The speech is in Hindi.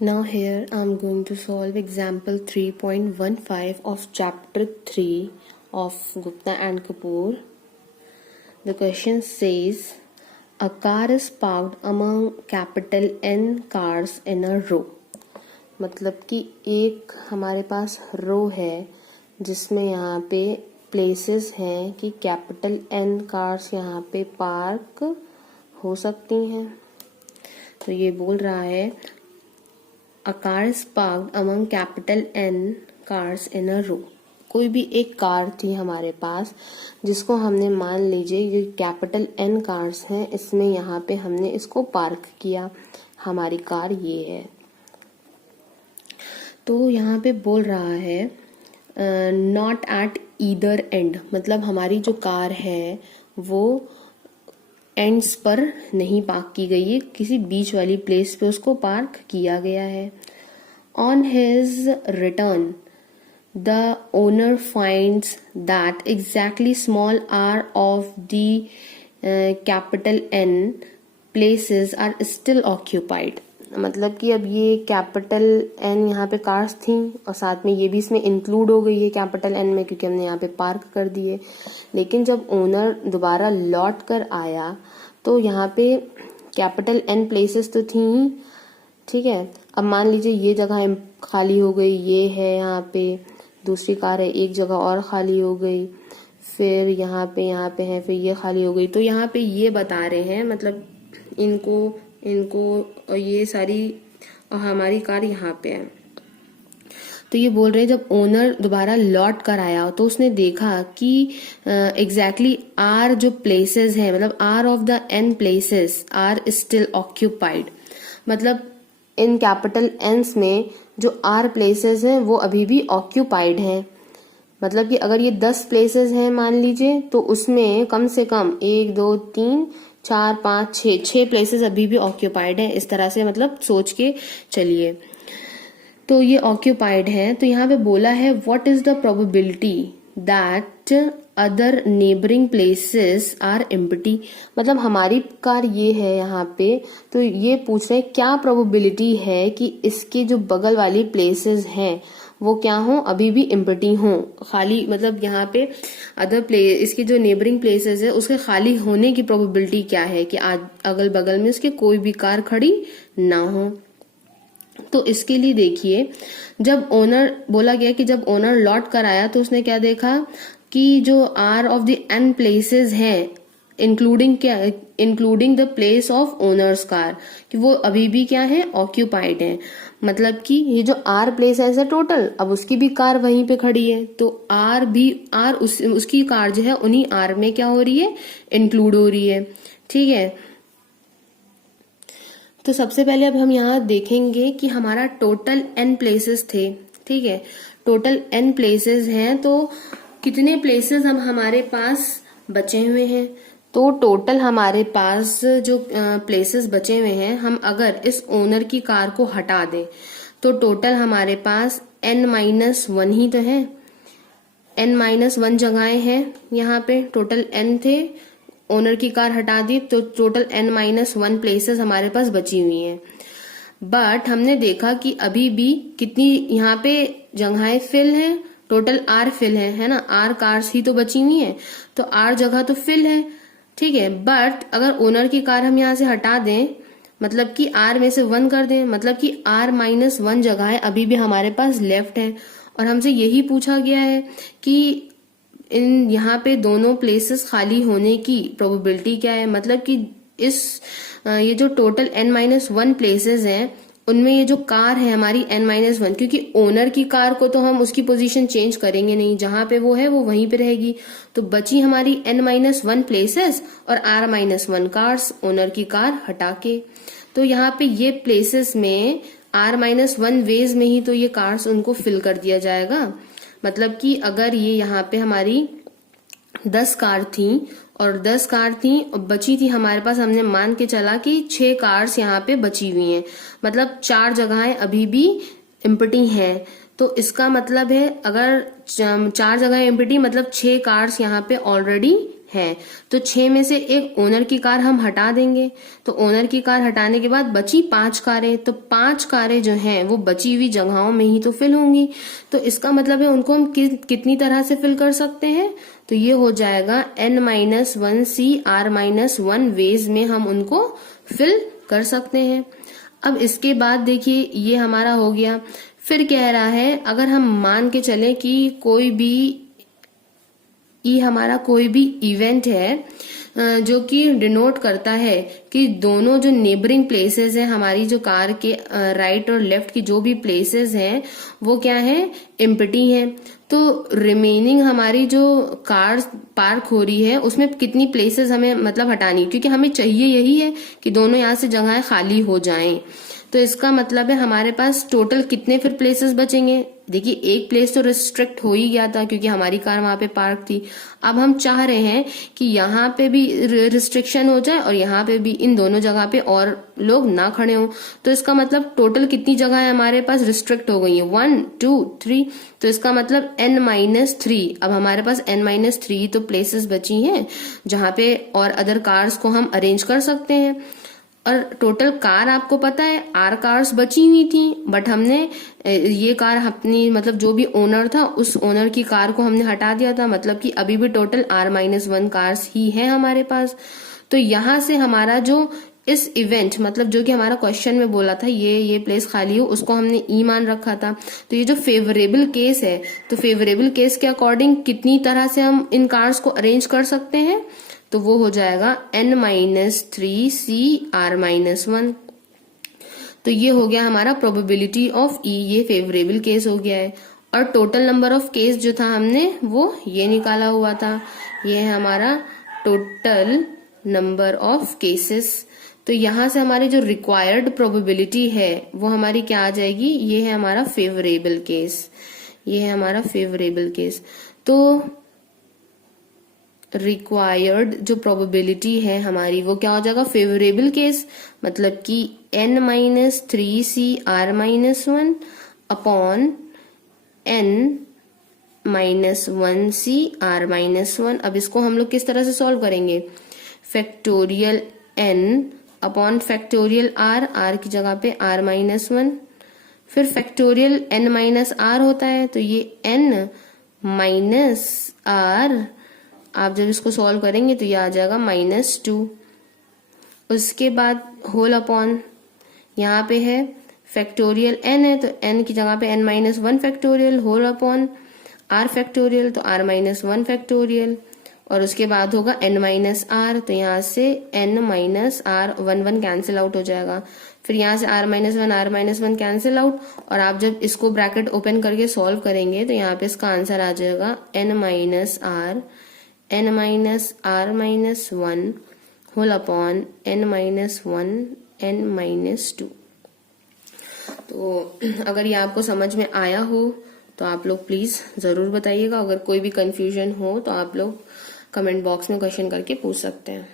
Now here I'm going to solve example 3.15 of chapter 3 of Gupta and Kapoor. The question says a car is parked among capital N cars in a row. मतलब कि एक हमारे पास रो है जिसमें यहाँ पे प्लेसेस हैं कि कैपिटल N कार्स यहाँ पे पार्क हो सकती हैं. तो ये बोल रहा है A car is parked among capital N cars in a row. कोई भी एक कार थी हमारे पास जिसको हमने मान लीजिए ये कैपिटल N कार्स हैं, इसमें यहाँ पे हमने इसको पार्क किया. हमारी कार ये है. तो यहाँ पे बोल रहा है नॉट एट ईदर एंड, मतलब हमारी जो कार है वो एंड्स पर नहीं पार्क की गई है, किसी बीच वाली प्लेस पे उसको पार्क किया गया है. On his return the owner finds that exactly small r of the capital n places are still occupied. मतलब कि अब ये कैपिटल एन यहाँ पे कार्स थी और साथ में ये भी इसमें इंक्लूड हो गई है कैपिटल एन में, क्योंकि हमने यहाँ पे पार्क कर दिए. लेकिन जब ओनर दोबारा लौट कर आया तो यहाँ पे कैपिटल एन प्लेसेस तो थी ही, ठीक है. अब मान लीजिए ये जगह खाली हो गई, ये है यहाँ पे दूसरी कार है, एक जगह और खाली हो गई, फिर यहाँ पे है, फिर ये खाली हो गई. तो यहाँ पे ये बता रहे हैं मतलब इनको और ये सारी और हमारी कार यहाँ पे है. तो ये बोल रहे हैं जब ओनर दोबारा लौट कर आया तो उसने देखा कि एग्जैक्टली आर जो प्लेसेस हैं, मतलब r of the n places are still occupied. मतलब इन कैपिटल एन्स में जो आर प्लेसेस हैं वो अभी भी ऑक्यूपाइड हैं. मतलब कि अगर ये 10 प्लेसेस हैं मान लीजिए, तो उसमें कम से कम 1 2 3 4 5 6 प्लेसेस अभी भी ऑक्यूपाइड हैं. इस तरह से मतलब सोच के चलिए. तो ये ऑक्यूपाइड है. तो यहाँ पे बोला है what is the probability that other neighbouring places are empty. मतलब हमारी कार ये है यहाँ पे, तो ये पूछ रहे हैं क्या प्रोबेबिलिटी है कि इसके जो बगल वाली प्लेसेस हैं वो क्या हो, अभी भी एम्प्टी हो, खाली. मतलब यहाँ पे इसके जो नेबरिंग प्लेसेस है उसके खाली होने की प्रोबेबिलिटी क्या है कि अगल बगल में उसके कोई भी कार खड़ी ना हो. तो इसके लिए देखिए जब ओनर बोला गया कि जब ओनर लौट कर आया तो उसने क्या देखा कि जो r of the n places हैं including the place of owner's car, कि वो अभी भी क्या है, ऑक्यूपाइड है. मतलब कि ये जो आर प्लेस है टोटल, अब उसकी भी कार वहीं पे खड़ी है, तो उसकी कार जो है उन्हीं आर में क्या हो रही है, इंक्लूड हो रही है. ठीक है. तो सबसे पहले अब हम यहाँ देखेंगे कि हमारा टोटल एन प्लेसेस थे. ठीक है. टोटल एन प्लेसेस हैं, तो कितने प्लेसेस अब हमारे पास बचे हुए हैं. तो टोटल हमारे पास जो प्लेसेस बचे हुए हैं, हम अगर इस ओनर की कार को हटा दें तो टोटल हमारे पास n-1 ही तो है. n-1 जगहें हैं यहाँ पे. टोटल n थे, ओनर की कार हटा दी तो टोटल n-1 प्लेसेस हमारे पास बची हुई हैं. बट हमने देखा कि अभी भी कितनी यहाँ पे जगहें फिल हैं, टोटल r फिल है ना. r कार्स ही तो बची हुई हैं, तो r जगह तो फिल है. ठीक है. बट अगर ओनर की कार हम यहाँ से हटा दें, मतलब कि r में से 1 कर दें, मतलब कि r-1 जगहें अभी भी हमारे पास लेफ्ट हैं. और हमसे यही पूछा गया है कि इन यहाँ पे दोनों प्लेसेस खाली होने की प्रोबेबिलिटी क्या है. मतलब कि ये जो टोटल n-1 प्लेसेस हैं उनमें ये जो कार है हमारी n-1, क्योंकि ओनर की कार को तो हम उसकी पोजीशन चेंज करेंगे नहीं, जहां पे वो है वो वहीं पे रहेगी. तो बची हमारी n-1 प्लेसेस और r-1 कार्स ओनर की कार हटा के. तो यहाँ पे ये प्लेसेस में r-1 वेज में ही तो ये कार्स उनको फिल कर दिया जाएगा. मतलब कि अगर ये यहाँ पे हमारी 10 कार थी और 10 कार थी और बची थी हमारे पास, हमने मान के चला कि 6 कार्स यहाँ पे बची हुई हैं, मतलब 4 जगहें अभी भी एम्प्टी हैं. तो इसका मतलब है अगर 4 जगह एम्प्टी मतलब 6 कार्स यहाँ पे ऑलरेडी हैं। तो 6 में से एक ओनर की कार हम हटा देंगे, तो ओनर की कार हटाने के बाद बची 5 कारें, तो 5 कारें जो हैं वो बची हुई जगहों में ही तो फिल होंगी। तो इसका मतलब है उनको हम कितनी तरह से फिल कर सकते हैं, तो ये हो जाएगा n-1 वेज में हम उनको फिल कर सकते हैं। अब इसके बाद देखिए ये हमारा हो गया। फिर कह रहा है अगर हम मान के चलें कि हमारा कोई भी इवेंट है जो कि डिनोट करता है कि दोनों जो नेबरिंग प्लेसेस हैं, हमारी जो कार के राइट और लेफ्ट की जो भी प्लेसेस हैं वो क्या है, एम्प्टी हैं। तो रिमेनिंग हमारी जो कार पार्क हो रही है उसमें कितनी प्लेसेस हमें मतलब हटानी, क्योंकि हमें चाहिए यही है कि दोनों यहाँ से जगहें खाली हो जाएं। तो इसका मतलब है हमारे पास टोटल कितने फिर प्लेसेस बचेंगे। देखिए एक प्लेस तो रिस्ट्रिक्ट हो ही गया था क्योंकि हमारी कार वहां पे पार्क थी। अब हम चाह रहे हैं कि यहाँ पे भी रिस्ट्रिक्शन हो जाए और यहाँ पे भी, इन दोनों जगह पे और लोग ना खड़े हों। तो इसका मतलब टोटल कितनी जगह है हमारे पास रिस्ट्रिक्ट हो गई है, 1 2 3। तो इसका मतलब n-3। अब हमारे पास n-3 तो प्लेसेस बची हैं जहां पे और अदर कार्स को हम अरेंज कर सकते हैं। और टोटल कार आपको पता है 8 कार्स बची हुई थी, बट हमने ये कार अपनी मतलब जो भी ओनर था उस ओनर की कार को हमने हटा दिया था, मतलब कि अभी भी टोटल r-1 कार्स ही है हमारे पास। तो यहां से हमारा जो इस इवेंट मतलब जो कि हमारा क्वेश्चन में बोला था ये प्लेस खाली हो, उसको हमने ई मान रखा था। तो ये जो फेवरेबल केस है, तो फेवरेबल केस के अकॉर्डिंग कितनी तरह से हम इन कार्स को अरेंज कर सकते हैं, तो वो हो जाएगा n-3 CR-1। तो ये हो गया हमारा प्रोबेबिलिटी ऑफ ई, ये फेवरेबल केस हो गया है। और टोटल नंबर ऑफ केस जो था हमने वो ये निकाला हुआ था, ये है हमारा टोटल नंबर ऑफ केसेस। तो यहां से हमारी जो रिक्वायर्ड प्रोबेबिलिटी है वो हमारी क्या आ जाएगी, ये है हमारा फेवरेबल केस, ये है हमारा फेवरेबल केस। तो रिक्वायर्ड जो प्रोबेबिलिटी है हमारी वो क्या हो जाएगा, फेवरेबल केस, मतलब कि n-3 CR-1 upon n-1 CR-1। अब इसको हम लोग किस तरह से सॉल्व करेंगे, factorial n upon factorial r की जगह पे r-1, फिर फैक्टोरियल n-r होता है, तो ये n -r, आप जब इसको सॉल्व करेंगे तो ये आ जाएगा -2। उसके बाद होल अपॉन, यहाँ पे है फैक्टोरियल n है तो n की जगह पे n-1 factorial whole upon r factorial, तो r-1 फैक्टोरियल, और उसके बाद होगा n-r, तो यहाँ से n-r 1 कैंसिल आउट हो जाएगा। फिर यहाँ से r-1 कैंसिल आउट, और आप जब इसको ब्रैकेट ओपन करके सॉल्व करेंगे तो यहाँ पे इसका आंसर आ जाएगा n-r n-r-1 whole upon n-1 n-2। तो अगर ये आपको समझ में आया हो तो आप लोग प्लीज जरूर बताइएगा। अगर कोई भी कंफ्यूजन हो तो आप लोग कमेंट बॉक्स में क्वेश्चन करके पूछ सकते हैं।